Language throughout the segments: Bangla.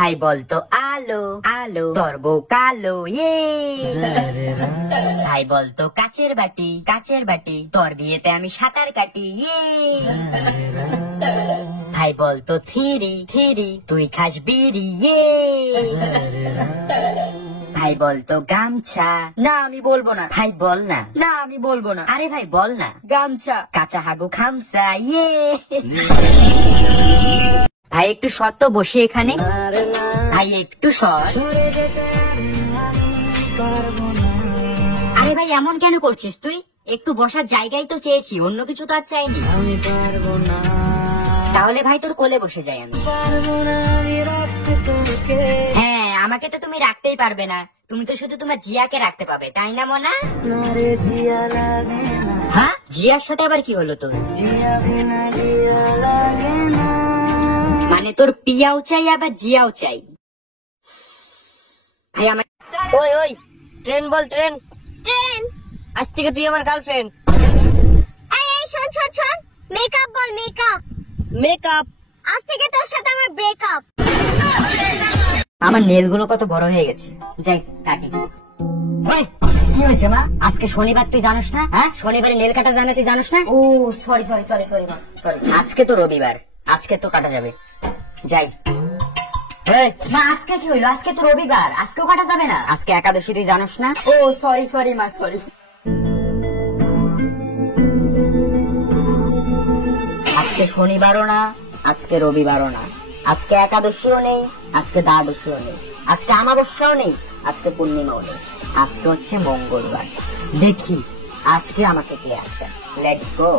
ভাই বলতো আলো আলো, তোর বউ কালো ইয়ে। ভাই বলতো কাচের বাটি কাচের বাটি, তোর বিয়েতে আমি সাঁতার কাটি ইয়ে। ভাই বলতো থিরি থিরি, তুই খাস বিড়ি ইয়ে। ভাই বলতো গামছা, না আমি বলবো না। ভাই বল না, না আমি বলবো না। আরে ভাই বল না। গামছা, কাঁচা হাগু খামসা ইয়ে। ভাই একটু সর তো, বসে এখানে। ভাই একটু সর। আরে ভাই এমন কেন করছিস তুই? একটু বসার জায়গায় তো চেয়েছি, অন্য কিছু তো আর চাইনি। তাহলে ভাই তোর কোলে বসে যাই আমি। হ্যাঁ, আমাকে তো তুমি রাখতেই পারবে না, তুমি তো শুধু তোমার জিয়াকে রাখতে পাবে, তাই না মনা? হ্যাঁ, জিয়ার সাথে আবার কি হলো তোর? মানে তোর পিয়াও চাই আবার জিয়াও চাই? ভাই আমার ওই ওই ট্রেন বল, ট্রেন ট্রেন। আজ থেকে তুই আমার গার্লফ্রেন্ড। এই শোন শোন শোন, মেকআপ বল, মেকআপ। মেকআপ? আজ থেকে তোর সাথে আমার ব্রেকআপ। আমার নেল গুলো কত বড় হয়ে গেছে, যাই কাটি। ওই কি হয়েছে মা? আজকে শনিবার, তুই জানিস না? হ্যাঁ, শনিবারে নেল কাটা জানা, তুই জানিস না? ও সরি সরি সরি সরি মা, সরি। আজকে তো রবিবার, আজকে তো কাটা যাবে, যাই। মা আজকে কি হইলো? আজকে তো রবিবার, আজকেও কাটা যাবে না? আজকে একাদশী, তুই জানিস না? ও সরি সরি মা, সরি। আজকে শনিবারও না, আজকে রবিবারও না, আজকে একাদশীও নেই, আজকে দ্বাদশীও নেই, আজকে অমাবস্যাও নেই, আজকে পূর্ণিমাও নেই, আজকে হচ্ছে মঙ্গলবার। দেখি আজকে আমাকে কে আসবে। Let's go.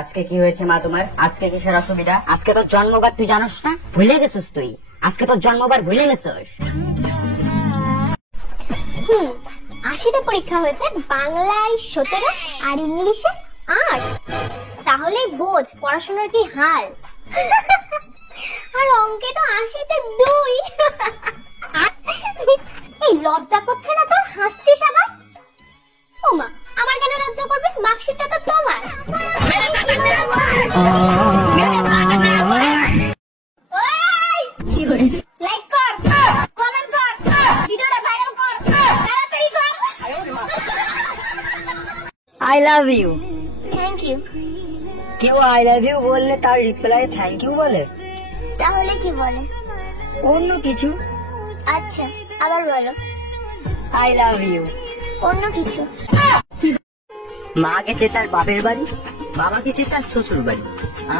আজকে কি হয়েছে মা তোমার? আজকে কিসের অসুবিধা? আজকে তোর জন্মবার, তুই জানিস না? ভুলে গেছিস তুই? আজকে তোর জন্মবার ভুলে গেছিস? 80টা পরীক্ষা হয়েছে, বাংলায় 17 আর ইংলিশে 8। তাহলে বোঝ পড়াশোনার কি হাল। আর অঙ্কে তো 80তে 2। এই লজ্জা করছে না তোর? হাসছিস আবার? ও মা, আমার কেন লজ্জা করবে? মার্কশিটটা তো তোমার। লাইক কর, কমেন্ট কর, ভিডিওটা ভাইরাল কর, তাড়াতাড়ি কর। I love you. Thank you. কেউ আই লাভ ইউ বললে তার রিপ্লাই থ্যাংক ইউ বলে? তাহলে কি বলে? অন্য কিছু। আচ্ছা, আবার বলো। I love you. অন্য কিছু। মা গেছে তার বাপের বাড়ি, বাবা গেছে তার শ্বশুর বাড়ি।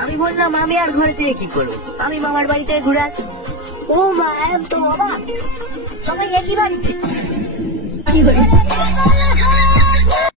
আমি বললাম আমি আর ঘরে থেকে কি করবো, আমি মামার বাড়িতে ঘুরে আছি। ও মা, তো বাবা সবাই একই বাড়িতে।